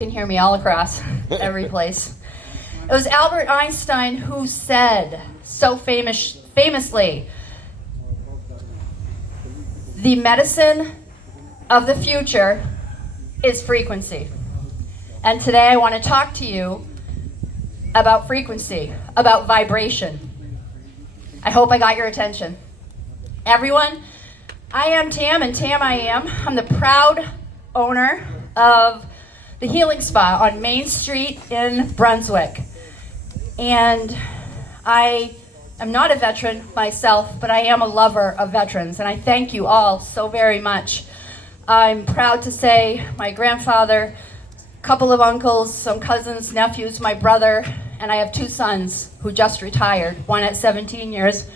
You can hear me all across every place. It was Albert Einstein who said so famously, the medicine of the future is frequency. And today I want to talk to you about frequency, about vibration. I hope I got your attention. Everyone, I am Tam, and Tam I am. I'm the proud owner of the Healing Spa on Main Street in Brunswick. And I am not a veteran myself, but I am a lover of veterans, and I thank you all so very much. I'm proud to say my grandfather, a couple of uncles, some cousins, nephews, my brother, and I have two sons who just retired, one at 17 years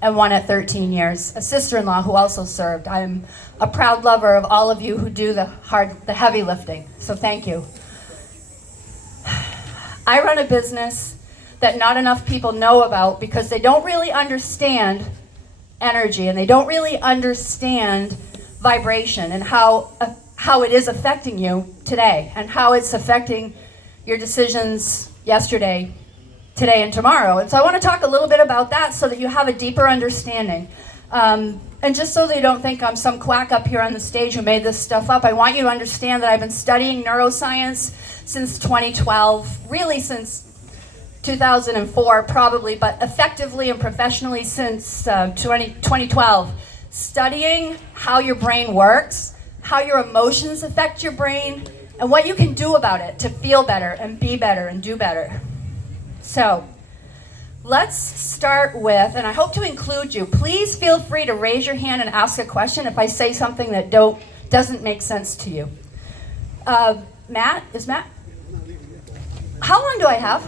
and one at 13 years, a sister-in-law who also served. I'm a proud lover of all of you who do the heavy lifting, so thank you. I run a business that not enough people know about because they don't really understand energy and they don't really understand vibration and how it is affecting you today and how it's affecting your decisions yesterday, today, and tomorrow. And so I want to talk a little bit about that so that you have a deeper understanding. And just so that you don't think I'm some quack up here on the stage who made this stuff up, I want you to understand that I've been studying neuroscience since 2012, really since 2004 probably, but effectively and professionally since 2012, studying how your brain works, how your emotions affect your brain, and what you can do about it to feel better and be better and do better. So let's start with, and I hope to include you, please feel free to raise your hand and ask a question if I say something that doesn't make sense to you. Matt, is Matt? How long do I have?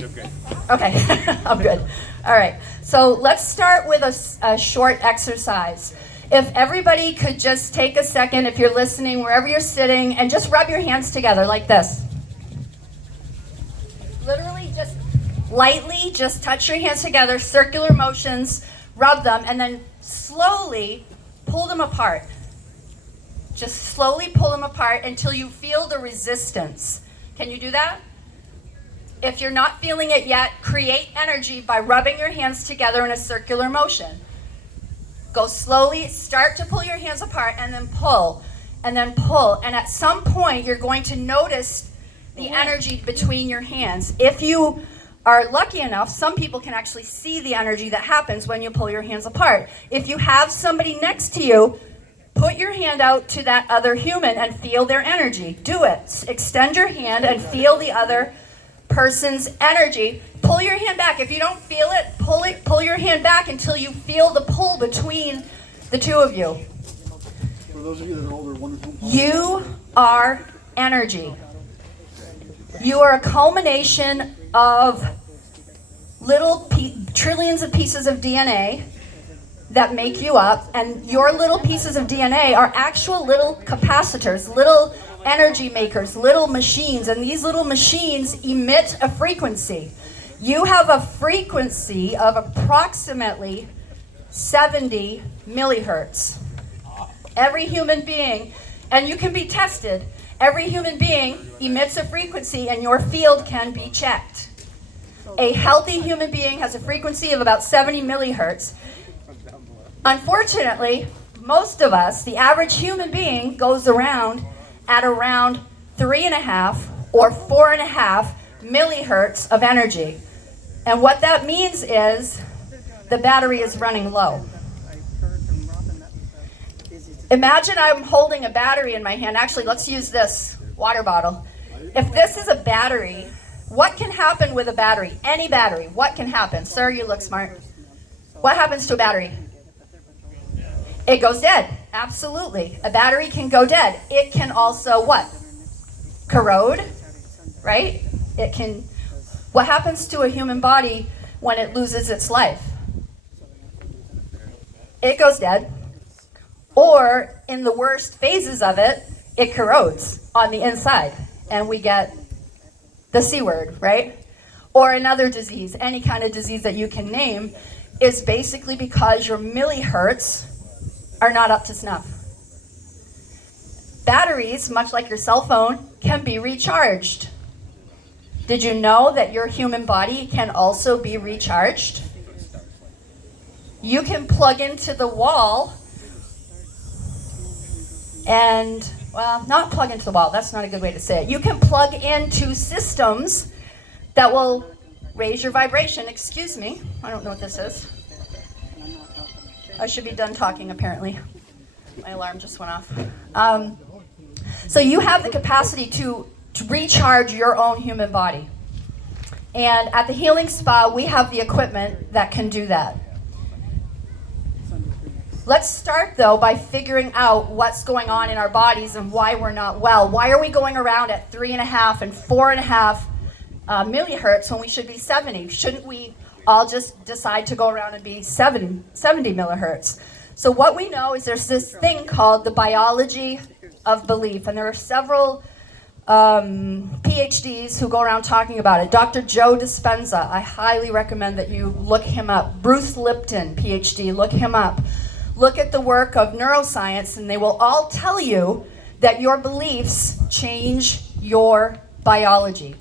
Okay. Okay, I'm good. All right, so let's start with a short exercise. If everybody could just take a second, if you're listening, wherever you're sitting, and just rub your hands together like this. Literally just lightly, just touch your hands together, circular motions, rub them, and then slowly pull them apart. Just slowly pull them apart until you feel the resistance. Can you do that? If you're not feeling it yet, create energy by rubbing your hands together in a circular motion. Go slowly, start to pull your hands apart, and then pull, and then pull. And at some point, you're going to notice the energy between your hands. If you are lucky enough, some people can actually see the energy that happens when you pull your hands apart. If you have somebody next to you, put your hand out to that other human and feel their energy. Do it. Extend your hand and feel the other person's energy. Pull your hand back. If you don't feel it, pull your hand back until you feel the pull between the two of you. For those of you that are older, wonderful. You are energy. You are a culmination of little trillions of pieces of DNA that make you up, and your little pieces of DNA are actual little capacitors, little energy makers, little machines, and these little machines emit a frequency. You have a frequency of approximately 70 millihertz. Every human being, and you can be tested, every human being emits a frequency and your field can be checked. A healthy human being has a frequency of about 70 millihertz. Unfortunately, most of us, the average human being, goes around at around 3.5 or 4.5 millihertz of energy. And what that means is the battery is running low. Imagine I'm holding a battery in my hand. Actually, let's use this water bottle. If this is a battery, what can happen with a battery? Any battery, what can happen? Sir, you look smart. What happens to a battery? It goes dead. Absolutely. A battery can go dead. It can also what? Corrode, right? It can. What happens to a human body when it loses its life? It goes dead. Or in the worst phases of it, it corrodes on the inside. And we get the C word, right? Or another disease, any kind of disease that you can name, is basically because your millihertz are not up to snuff. Batteries, much like your cell phone, can be recharged. Did you know that your human body can also be recharged? You can plug into the wall and, well, not plug into the wall, that's not a good way to say it. You can plug into systems that will raise your vibration. Excuse me, I don't know what this is. I should be done talking, apparently. My alarm just went off. So you have the capacity to recharge your own human body. And at the Healing Spa, we have the equipment that can do that. Let's start, though, by figuring out what's going on in our bodies and why we're not well. Why are we going around at 3.5 and 4.5 millihertz when we should be 70? Shouldn't we all just decide to go around and be 70 millihertz? So what we know is there's this thing called the biology of belief, and there are several PhDs who go around talking about it. Dr. Joe Dispenza, I highly recommend that you look him up. Bruce Lipton, PhD, look him up. Look at the work of neuroscience, and they will all tell you that your beliefs change your biology.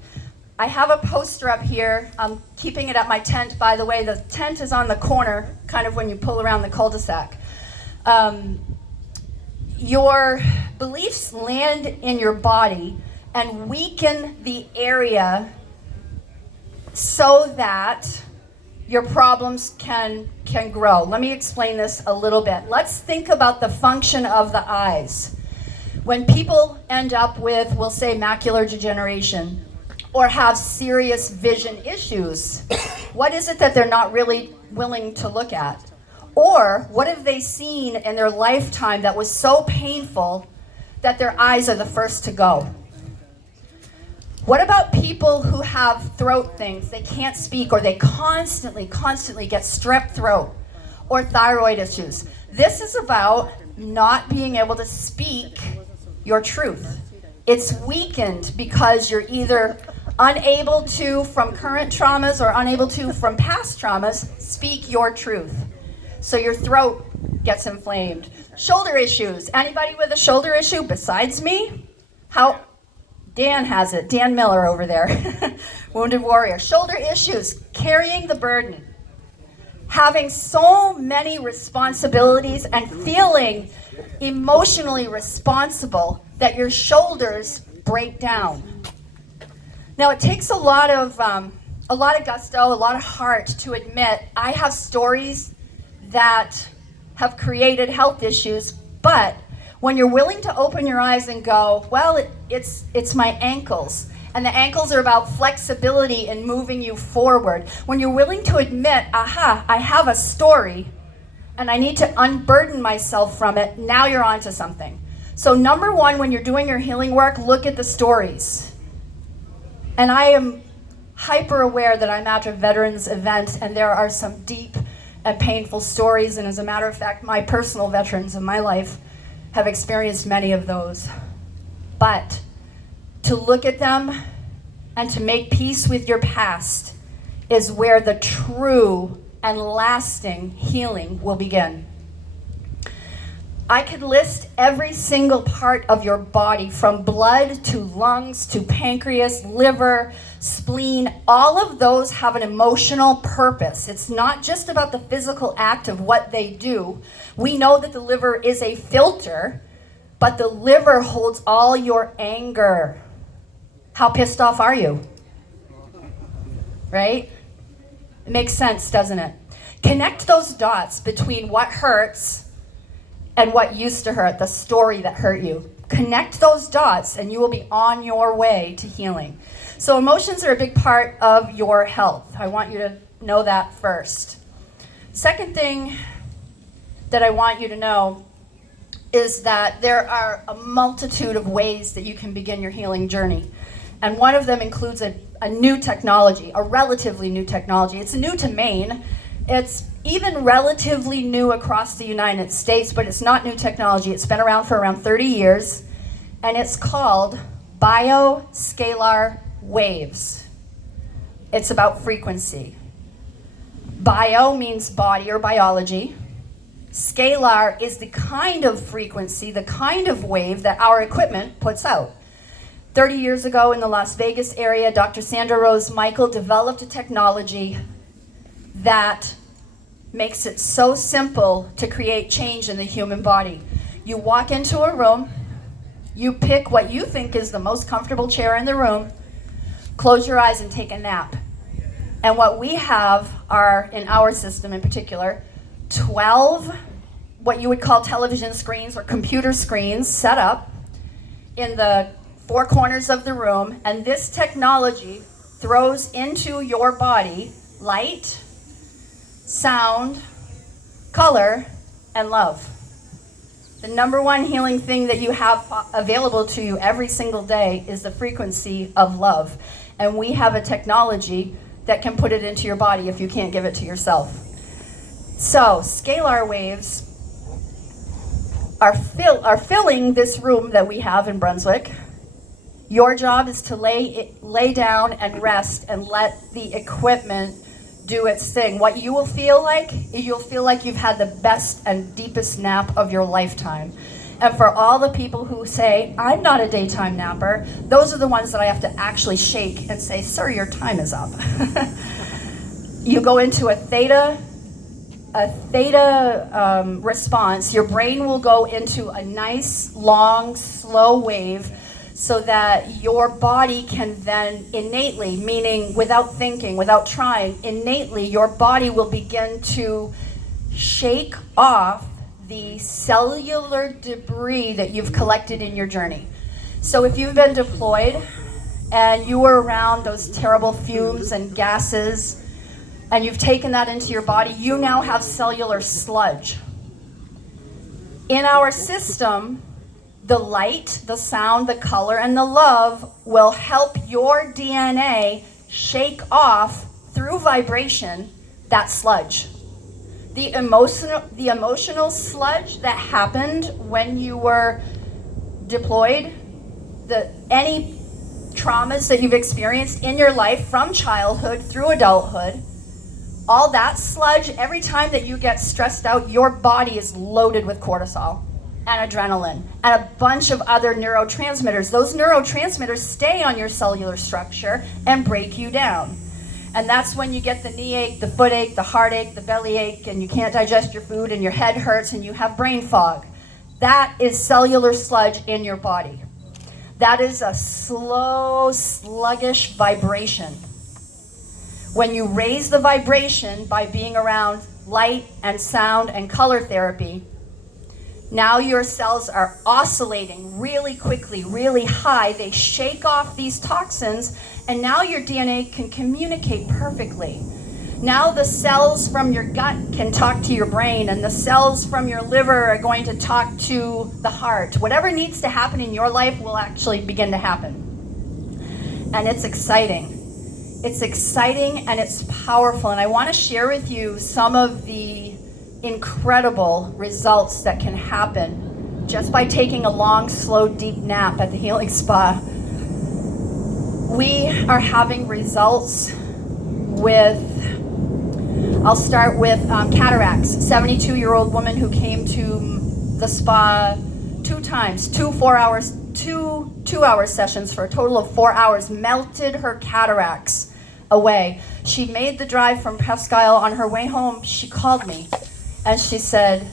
I have a poster up here. I'm keeping it at my tent, by the way. The tent is on the corner, kind of when you pull around the cul-de-sac. Your beliefs land in your body and weaken the area so that your problems can grow. Let me explain this a little bit. Let's think about the function of the eyes. When people end up with, we'll say, macular degeneration or have serious vision issues, what is it that they're not really willing to look at? Or what have they seen in their lifetime that was so painful that their eyes are the first to go? What about people who have throat things? They can't speak, or they constantly get strep throat or thyroid issues. This is about not being able to speak your truth. It's weakened because you're either unable to, from current traumas, or unable to, from past traumas, speak your truth. So your throat gets inflamed. Shoulder issues. Anybody with a shoulder issue besides me? Dan has it. Dan Miller over there. Wounded warrior. Shoulder issues. Carrying the burden. Having so many responsibilities and feeling emotionally responsible that your shoulders break down. Now it takes a lot of gusto, a lot of heart to admit I have stories that have created health issues, but when you're willing to open your eyes and go, well, it's my ankles, and the ankles are about flexibility and moving you forward. When you're willing to admit, aha, I have a story, and I need to unburden myself from it, now you're onto something. So number one, when you're doing your healing work, look at the stories. And I am hyper aware that I'm at a veterans event, and there are some deep and painful stories, and as a matter of fact, my personal veterans in my life have experienced many of those. But to look at them and to make peace with your past is where the true and lasting healing will begin. I could list every single part of your body, from blood to lungs to pancreas, liver, spleen. All of those have an emotional purpose. It's not just about the physical act of what they do. We know that the liver is a filter, but the liver holds all your anger. How pissed off are you? Right? It makes sense, doesn't it? Connect those dots between what hurts and what used to hurt, the story that hurt you. Connect those dots and you will be on your way to healing. So emotions are a big part of your health. I want you to know that first. Second thing that I want you to know is that there are a multitude of ways that you can begin your healing journey. And one of them includes a new technology, a relatively new technology. It's new to Maine. It's even relatively new across the United States, but it's not new technology. It's been around for around 30 years, and it's called bioscalar waves. It's about frequency. Bio means body or biology. Scalar is the kind of frequency, the kind of wave that our equipment puts out. 30 years ago in the Las Vegas area, Dr. Sandra Rose Michael developed a technology that makes it so simple to create change in the human body. You walk into a room, you pick what you think is the most comfortable chair in the room, close your eyes and take a nap. And what we have are, in our system in particular, 12 what you would call television screens or computer screens set up in the four corners of the room, and this technology throws into your body light, sound, color, and love. The number one healing thing that you have available to you every single day is the frequency of love. And we have a technology that can put it into your body if you can't give it to yourself. So, scalar waves are filling this room that we have in Brunswick. Your job is to lay down and rest and let the equipment do its thing. What you will feel like, you'll feel like you've had the best and deepest nap of your lifetime. And for all the people who say, I'm not a daytime napper, those are the ones that I have to actually shake and say, sir, your time is up. You go into a theta response. Your brain will go into a nice, long, slow wave so that your body can then innately, meaning without thinking, without trying, innately your body will begin to shake off the cellular debris that you've collected in your journey. So if you've been deployed and you were around those terrible fumes and gases and you've taken that into your body, you now have cellular sludge. In our system, the light, the sound, the color, and the love will help your DNA shake off through vibration that sludge. The emotional sludge that happened when you were deployed, any traumas that you've experienced in your life from childhood through adulthood, all that sludge, every time that you get stressed out, your body is loaded with cortisol and adrenaline and a bunch of other neurotransmitters. Those neurotransmitters stay on your cellular structure and break you down. And that's when you get the knee ache, the foot ache, the heartache, the belly ache, and you can't digest your food and your head hurts and you have brain fog. That is cellular sludge in your body. That is a slow, sluggish vibration. When you raise the vibration by being around light and sound and color therapy, now your cells are oscillating really quickly, really high. They shake off these toxins, and now your DNA can communicate perfectly. Now the cells from your gut can talk to your brain, and the cells from your liver are going to talk to the heart. Whatever needs to happen in your life will actually begin to happen. And it's exciting. It's exciting and it's powerful. And I want to share with you some of the incredible results that can happen just by taking a long, slow, deep nap at the Healing Spa. We are having results with, I'll start with cataracts. 72-year-old woman who came to the spa 2 times, 2 2-hour sessions for a total of 4 hours, melted her cataracts away. She made the drive from Presque Isle. On her way home, she called me. And she said,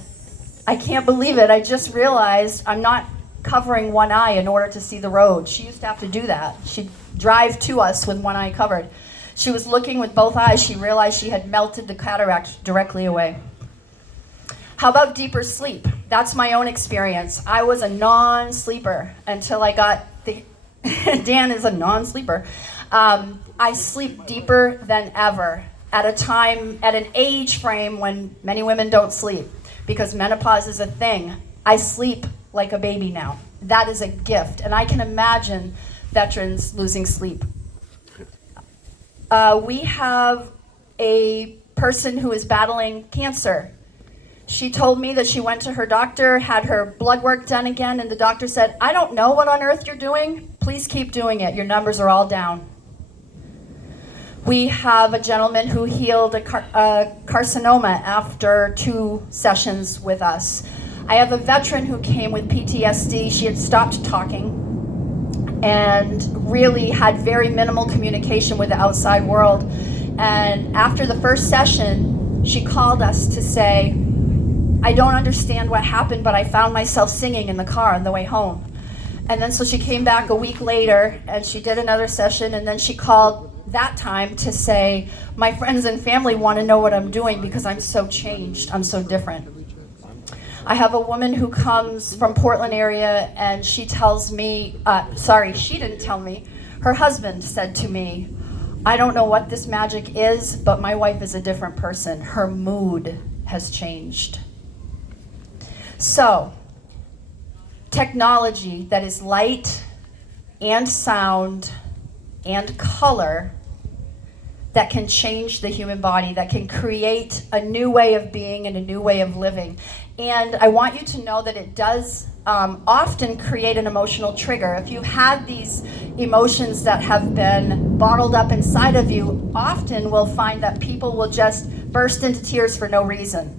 I can't believe it. I just realized I'm not covering one eye in order to see the road. She used to have to do that. She'd drive to us with one eye covered. She was looking with both eyes. She realized she had melted the cataract directly away. How about deeper sleep? That's my own experience. I was a non-sleeper until I got the... Dan is a non-sleeper. I sleep deeper than ever. At an age frame when many women don't sleep because menopause is a thing. I sleep like a baby now. That is a gift, and I can imagine veterans losing sleep. We have a person who is battling cancer. She told me that she went to her doctor, had her blood work done again, and the doctor said, I don't know what on earth you're doing. Please keep doing it. Your numbers are all down. We have a gentleman who healed a carcinoma after 2 sessions with us. I have a veteran who came with PTSD. She had stopped talking and really had very minimal communication with the outside world. And after the first session, she called us to say, I don't understand what happened, but I found myself singing in the car on the way home. And then so she came back a week later and she did another session, and then she called that time to say, my friends and family want to know what I'm doing because I'm so changed, I'm so different. I have a woman who comes from Portland area and she tells me, she didn't tell me, her husband said to me, I don't know what this magic is, but my wife is a different person. Her mood has changed. So, technology that is light and sound and color that can change the human body, that can create a new way of being and a new way of living. And I want you to know that it does often create an emotional trigger. If you've had these emotions that have been bottled up inside of you, often we'll find that people will just burst into tears for no reason.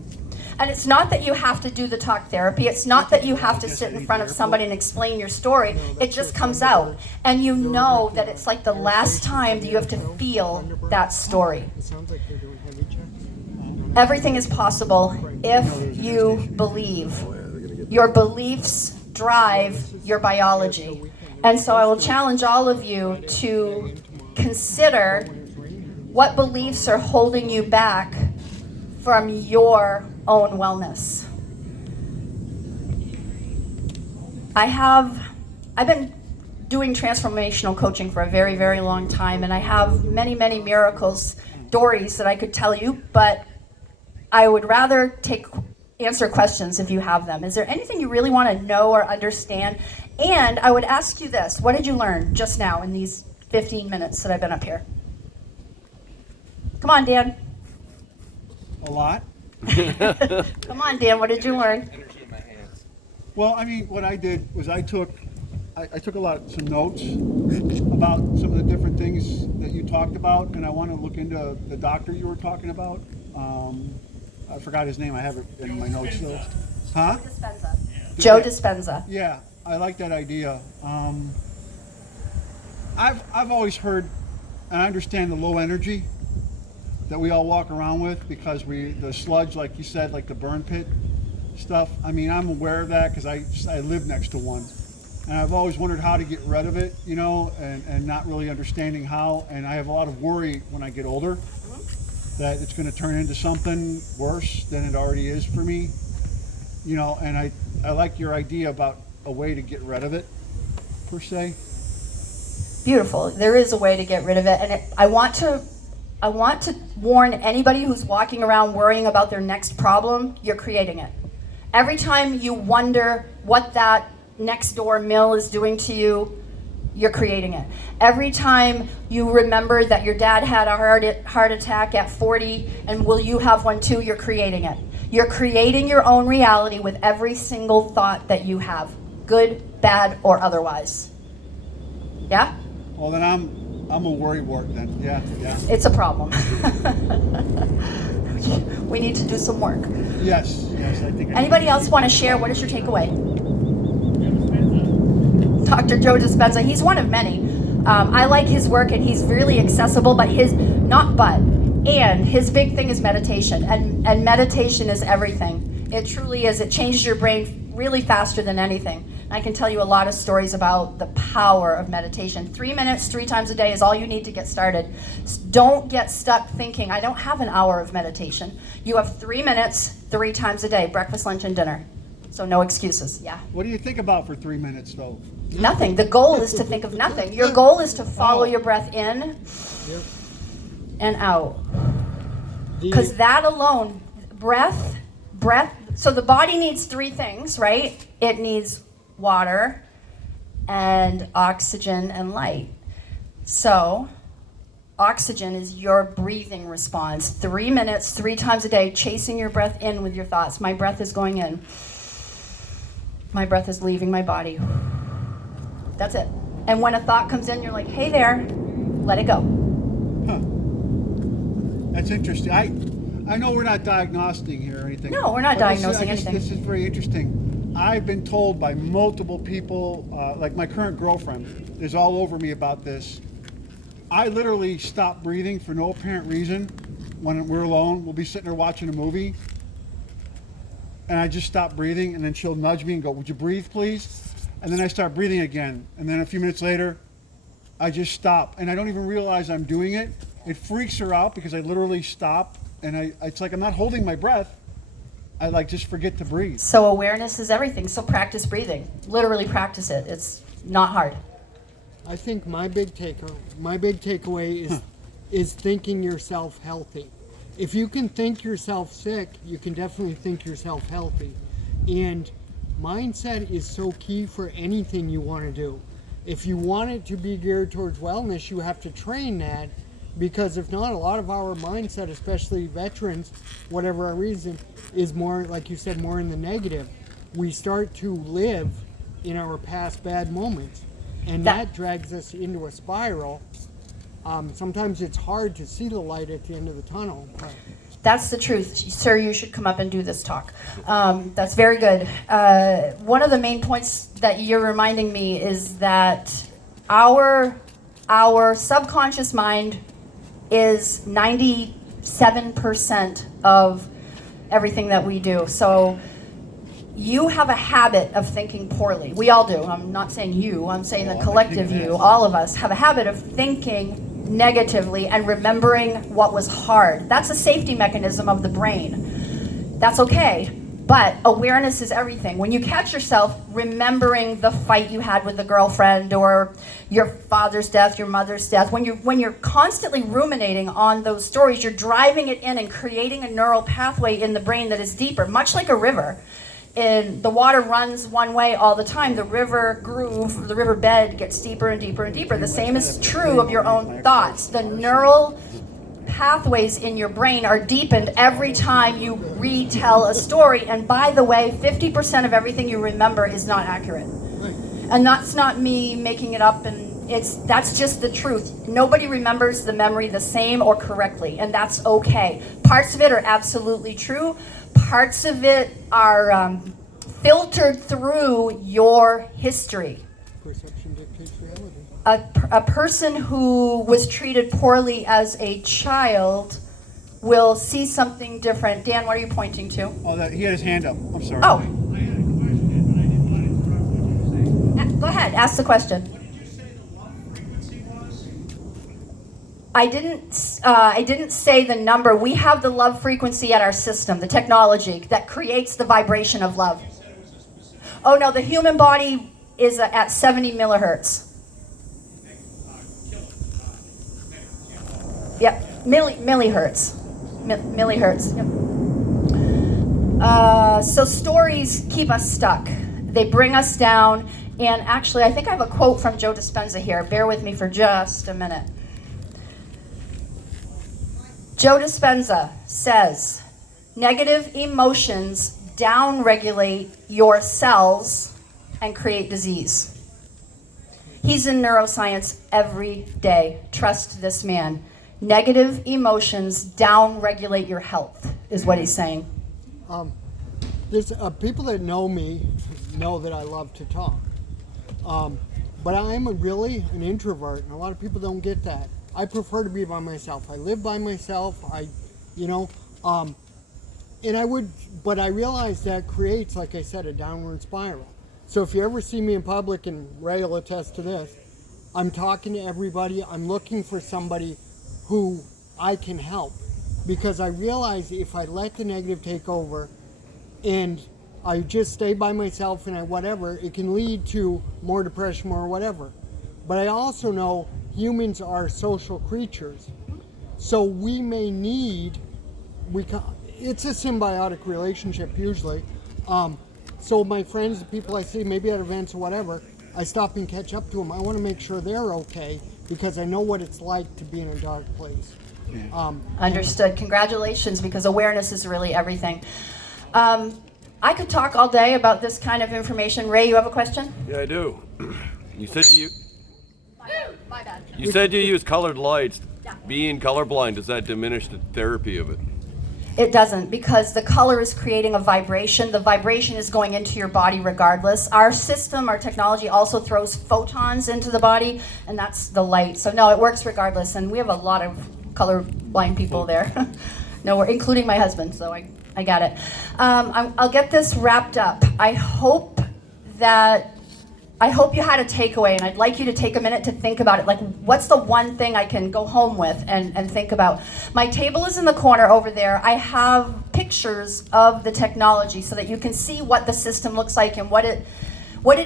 And it's not that you have to do the talk therapy. It's not that you have to sit in front of somebody and explain your story. It just comes out. And you know that it's like the last time that you have to feel that story. Everything is possible if you believe. Your beliefs drive your biology. And so I will challenge all of you to consider what beliefs are holding you back from your own wellness. I've been doing transformational coaching for a very, very long time, and I have many, many miracles, stories that I could tell you, but I would rather answer questions if you have them. Is there anything you really want to know or understand? And I would ask you this, what did you learn just now in these 15 minutes that I've been up here? Come on, Dan. A lot. Come on, Dan, what did you learn? Energy in my hands. Well, I mean, what I did was I took some notes about some of the different things that you talked about, and I want to look into the doctor you were talking about. I forgot his name. I have it in my notes. Huh? Joe Dispenza. Yeah, I like that idea. I've always heard, and I understand the low energy that we all walk around with because the sludge, like you said, like the burn pit stuff. I mean, I'm aware of that because I live next to one, and I've always wondered how to get rid of it, you know, and not really understanding how. And I have a lot of worry when I get older that it's going to turn into something worse than it already is for me, you know. And I like your idea about a way to get rid of it, per se. Beautiful. There is a way to get rid of it, and I want to warn anybody who's walking around worrying about their next problem, you're creating it. Every time you wonder what that next door mill is doing to you, you're creating it. Every time you remember that your dad had a heart attack at 40 and will you have one too, you're creating it. You're creating your own reality with every single thought that you have, good, bad, or otherwise. Yeah? Well, then I'm a worrywart then. Yeah. It's a problem. We need to do some work. Yes, I think. Anybody else want to share? What is your takeaway? Dr. Joe Dispenza. He's one of many. I like his work, and he's really accessible. But his big thing is meditation, and meditation is everything. It truly is. It changes your brain really faster than anything. I can tell you a lot of stories about the power of meditation. 3 minutes, 3 times a day is all you need to get started. Don't get stuck thinking, I don't have an hour of meditation. You have 3 minutes, 3 times a day, breakfast, lunch, and dinner. So no excuses, yeah. What do you think about for 3 minutes, though? Nothing. The goal is to think of nothing. Your goal is to follow your breath in and out. Because that alone, breath, so the body needs 3 things, right? It needs water and oxygen and light. So oxygen is your breathing response. 3 minutes, 3 times a day, chasing your breath in with your thoughts. My breath is going in. My breath is leaving my body. That's it. And when a thought comes in, you're like, hey there, let it go. Huh. That's interesting. I know we're not diagnosing here or anything. No, we're not but diagnosing anything. This is very interesting. I've been told by multiple people, like my current girlfriend is all over me about this. I literally stop breathing for no apparent reason when we're alone. We'll be sitting there watching a movie, and I just stop breathing, and then she'll nudge me and go, "Would you breathe, please?" And then I start breathing again, and then a few minutes later, I just stop, and I don't even realize I'm doing it. It freaks her out because I literally stop, and it's like I'm not holding my breath. I like just forget to breathe. So awareness is everything. So practice breathing. Literally practice it. It's not hard. I think my big takeaway is thinking yourself healthy. If you can think yourself sick, you can definitely think yourself healthy. And mindset is so key for anything you want to do. If you want it to be geared towards wellness, you have to train that, because if not, a lot of our mindset, especially veterans, whatever our reason, is more, like you said, more in the negative. We start to live in our past bad moments, and that drags us into a spiral. Sometimes it's hard to see the light at the end of the tunnel. But That's the truth. Sir, you should come up and do this talk. That's very good. One of the main points that you're reminding me is that our subconscious mind is 97% of everything that we do. So you have a habit of thinking poorly. We all do. I'm not saying you. I'm saying the collective you. All of us have a habit of thinking negatively and remembering what was hard. That's a safety mechanism of the brain. That's okay. But awareness is everything. When you catch yourself remembering the fight you had with a girlfriend, or your father's death, your mother's death, when you're constantly ruminating on those stories, you're driving it in and creating a neural pathway in the brain that is deeper, much like a river. And the water runs one way all the time. The river groove, the river bed gets deeper and deeper and deeper. The same is true of your own thoughts. The neural pathways in your brain are deepened every time you retell a story. And by the way, 50% of everything you remember is not accurate. And that's not me making it up, and that's just the truth. Nobody remembers the memory the same or correctly, and that's okay. Parts of it are absolutely true. Parts of it are filtered through your history. perception dictates reality. A person who was treated poorly as a child will see something different. Dan, what are you pointing to? Oh, he had his hand up. I'm sorry. Oh. Go ahead, ask the question. What did you say the love frequency was? I didn't say the number. We have the love frequency at our system, the technology that creates the vibration of love. You said it was a specific Oh no, the human body is at 70 millihertz. Yep, millihertz. Millihertz. Yep. So stories keep us stuck. They bring us down. And actually, I think I have a quote from Joe Dispenza here. Bear with me for just a minute. Joe Dispenza says, negative emotions downregulate your cells and create disease. He's in neuroscience every day. Trust this man. Negative emotions downregulate your health, is what he's saying. There's people that know me know that I love to talk. But I'm really an introvert, and a lot of people don't get that. I prefer to be by myself. I live by myself. But I realize that creates, like I said, a downward spiral. So if you ever see me in public, and Ray will attest to this, I'm talking to everybody. I'm looking for somebody who I can help, because I realize if I let the negative take over and I just stay by myself and whatever, it can lead to more depression, more whatever. But I also know humans are social creatures. So we may need, it's a symbiotic relationship usually. So my friends, the people I see, maybe at events or whatever, I stop and catch up to them. I want to make sure they're okay, because I know what it's like to be in a dark place. Understood. Congratulations, because awareness is really everything. I could talk all day about this kind of information. Ray, you have a question? Yeah, I do. You said My bad. you said you use colored lights. Yeah. being colorblind, does that diminish the therapy of it? It doesn't, because the color is creating a vibration. The vibration is going into your body regardless. Our system, our technology also throws photons into the body, and that's the light. So no, it works regardless, and we have a lot of colorblind people there. No, we're including my husband, so I got it. I'll get this wrapped up. I hope you had a takeaway, and I'd like you to take a minute to think about it. Like, what's the one thing I can go home with and think about? My table is in the corner over there. I have pictures of the technology so that you can see what the system looks like and what it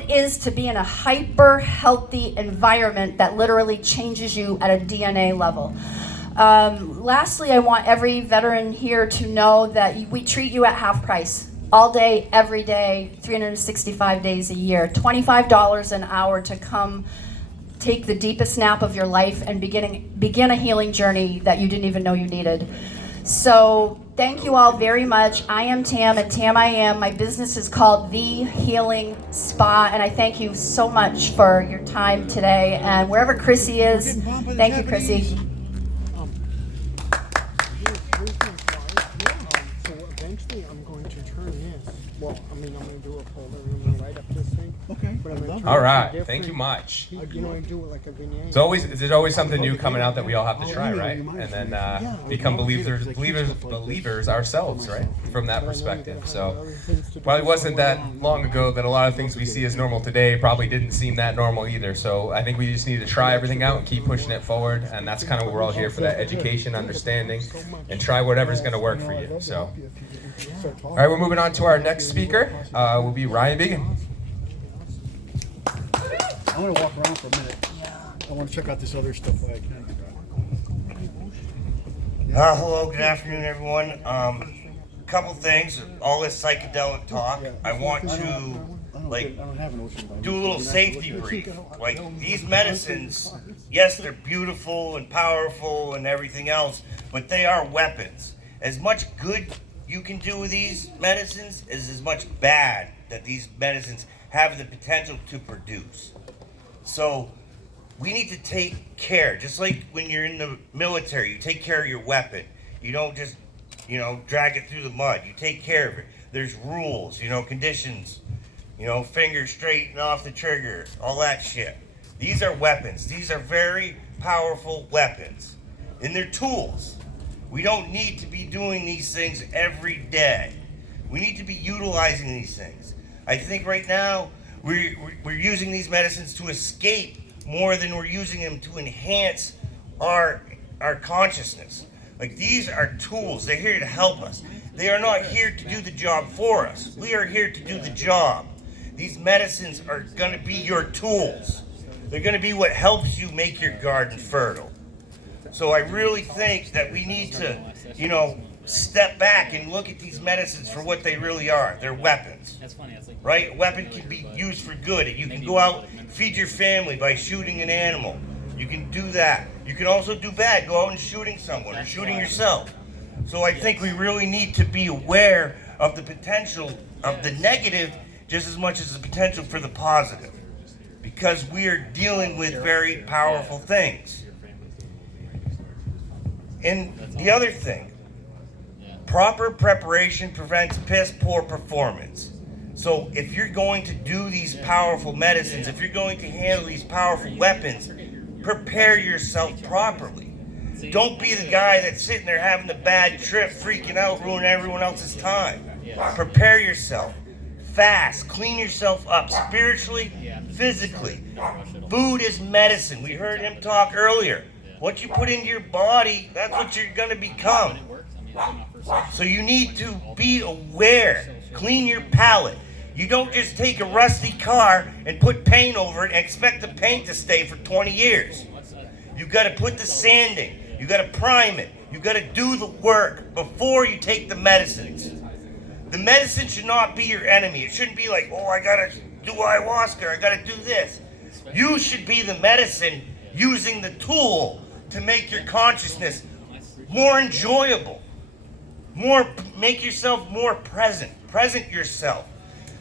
is to be in a hyper healthy environment that literally changes you at a DNA level. Lastly, I want every veteran here to know that we treat you at half price. All day, every day, 365 days a year, $25 an hour to come take the deepest nap of your life and begin a healing journey that you didn't even know you needed. So thank you all very much. I am Tam, and Tam I Am. My business is called The Healing Spa, and I thank you so much for your time today. And wherever Chrissy is, thank you, Chrissy. So eventually I'm going to turn this. Well, I mean, I'm going to do a folder and I'm going to write up this thing. Okay. But I'm going to turn All it to right, different- thank you much. You know, I do it like a vignette. There's always something new coming out that we all have to try, right? And then become believers ourselves, right? From that perspective. So probably wasn't that long ago that a lot of things we see as normal today probably didn't seem that normal either. So I think we just need to try everything out and keep pushing it forward. And that's kind of what we're all here for, that education, understanding, and try whatever's going to work for you. So, all right, we're moving on to our next speaker. Will be Ryan Biggin. I'm gonna walk around for a minute. I want to check out this other stuff that I can. Hello, good afternoon, everyone. Couple things. All this psychedelic talk. I want to do a little safety brief. Like, these medicines, yes, they're beautiful and powerful and everything else, but they are weapons. As much good you can do with these medicines is as much bad that these medicines have the potential to produce. So we need to take care, just like when you're in the military, you take care of your weapon. You don't just, drag it through the mud. You take care of it. There's rules, conditions, finger straight and off the trigger, all that shit. These are weapons. These are very powerful weapons. And they're tools. We don't need to be doing these things every day. We need to be utilizing these things. I think right now, we're using these medicines to escape more than we're using them to enhance our consciousness. Like, these are tools. They're here to help us. They are not here to do the job for us. We are here to do the job. These medicines are going to be your tools. They're going to be what helps you make your garden fertile. So I really think that we need to, step back and look at these medicines for what they really are. They're weapons. Right? A weapon can be used for good. You can go out, feed your family by shooting an animal. You can do that. You can also do bad. Go out and shooting someone or shooting yourself. So I think we really need to be aware of the potential of the negative just as much as the potential for the positive. Because we are dealing with very powerful things. And the other thing, proper preparation prevents piss poor performance. So if you're going to do these powerful medicines, if you're going to handle these powerful weapons, prepare yourself properly. Don't be the guy that's sitting there having the bad trip, freaking out, ruining everyone else's time. Prepare yourself. Fast. Clean yourself up spiritually, physically. Food is medicine. We heard him talk earlier. What you put into your body, that's what you're going to become. So you need to be aware. Clean your palate. You don't just take a rusty car and put paint over it and expect the paint to stay for 20 years. You've got to put the sanding. You've got to prime it. You've got to do the work before you take the medicines. The medicine should not be your enemy. It shouldn't be like, I got to do ayahuasca. I got to do this. You should be the medicine using the tool to make your consciousness more enjoyable. Make yourself more present. Present yourself.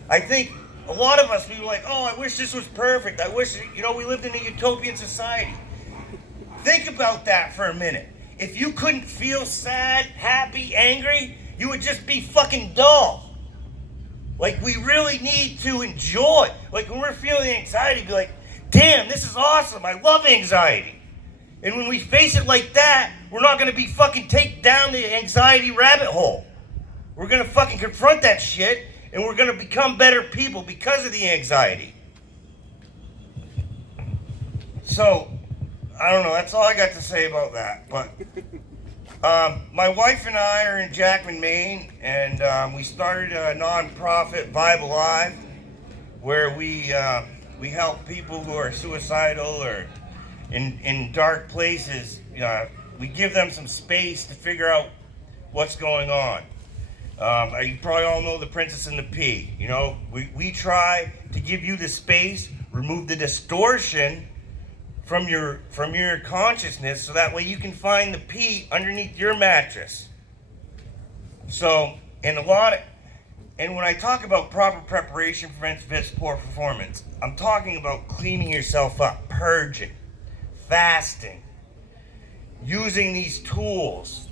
I think a lot of us, we were like, I wish this was perfect. I wish, we lived in a utopian society. Think about that for a minute. if you couldn't feel sad, happy, angry, you would just be fucking dull. Like, we really need to enjoy. Like, when we're feeling anxiety, be like, damn, this is awesome. I love anxiety. And when we face it like that, we're not going to be fucking take down the anxiety rabbit hole. We're going to fucking confront that shit, and we're going to become better people because of the anxiety. So, I don't know. That's all I got to say about that. But my wife and I are in Jackman, Maine, and we started a non-profit Vibe Alive, where we help people who are suicidal or in dark places. We give them some space to figure out what's going on. You probably all know The Princess and the Pea. You know, we try to give you the space, remove the distortion from your consciousness, so that way you can find the pea underneath your mattress. So, and when I talk about proper preparation prevents poor performance, I'm talking about cleaning yourself up, purging, fasting, using these tools.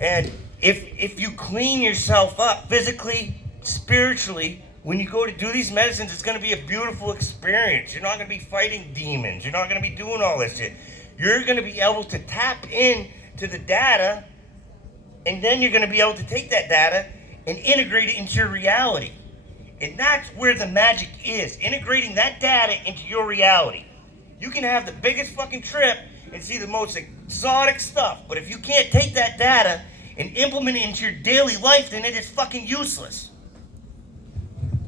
And if you clean yourself up physically, spiritually, when you go to do these medicines, it's going to be a beautiful experience. You're not going to be fighting demons. You're not going to be doing all this shit. You're going to be able to tap in to the data, and then you're going to be able to take that data and integrate it into your reality. And that's where the magic is, integrating that data into your reality. You can have the biggest fucking trip and see the most exotic stuff, but if you can't take that data and implement it into your daily life, then it is fucking useless.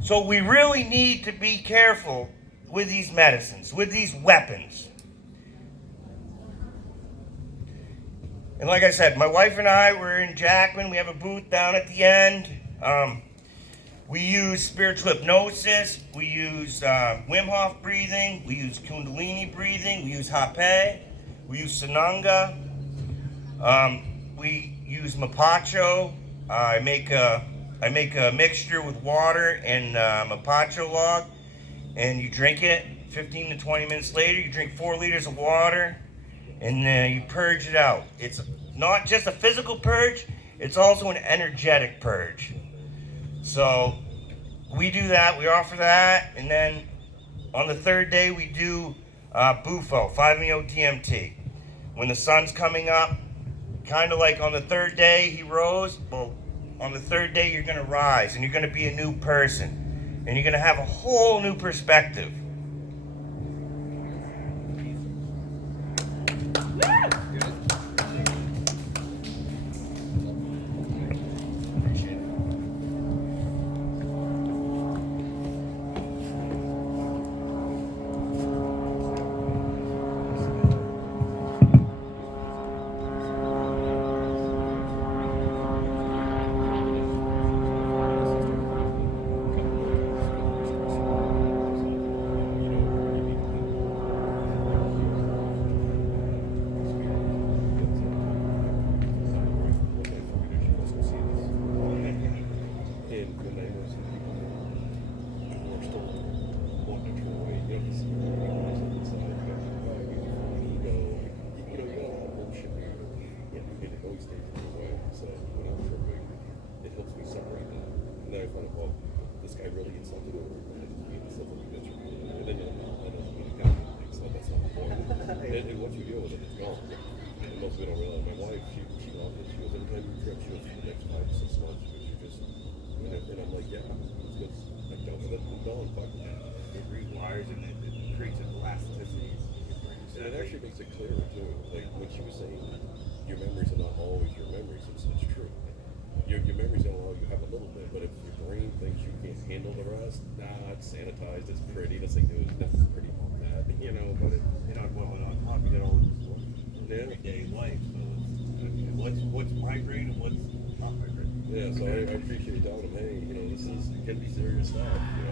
So we really need to be careful with these medicines, with these weapons. And like I said, my wife and I, we're in Jackman. We have a booth down at the end. We use spiritual hypnosis. We use Wim Hof breathing. We use Kundalini breathing. We use Hape. We use Sananga. We use Mapacho. I make a mixture with water and Mapacho log, and you drink it. 15 to 20 minutes later, you drink 4 liters of water, and you purge it out. It's not just a physical purge, it's also an energetic purge. So we do that, we offer that, and then on the 3rd day we do Bufo, 5-MeO-DMT. When the sun's coming up, kind of like on the 3rd day he rose, well, on the 3rd day you're going to rise, and you're going to be a new person, and you're going to have a whole new perspective. This guy really gets something over and it's something that you and then that doesn't mean it got anything, so that's not the point. And once you deal with it, it's gone. And most people don't realize. My wife, she loved it. She goes, every time you trip, she goes, for the next 5 to 6 months, because you just, and I'm like, yeah, it's I'm done with it, I'm done, fuck it. It rewires and it creates an elasticity. And it actually makes it clearer too. Like when she was saying, your memories are not always your memories, it's true. Your memories don't allow you to have a little bit, but if your brain thinks you can't handle the rest, it's sanitized, it's pretty. It's like, dude, there's nothing pretty about that, you know. But And on top of it all, it's everyday life. So what's my brain and what's not my brain. yeah, so I appreciate telling them, hey, this can be serious stuff,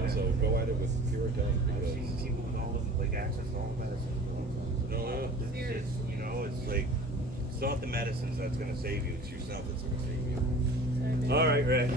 So go at it with pure intent. I've seen people with all of like access to all the medicines. It's it's like it's not the medicines that's gonna save you. It's yourself that's gonna save you. All right, Ray.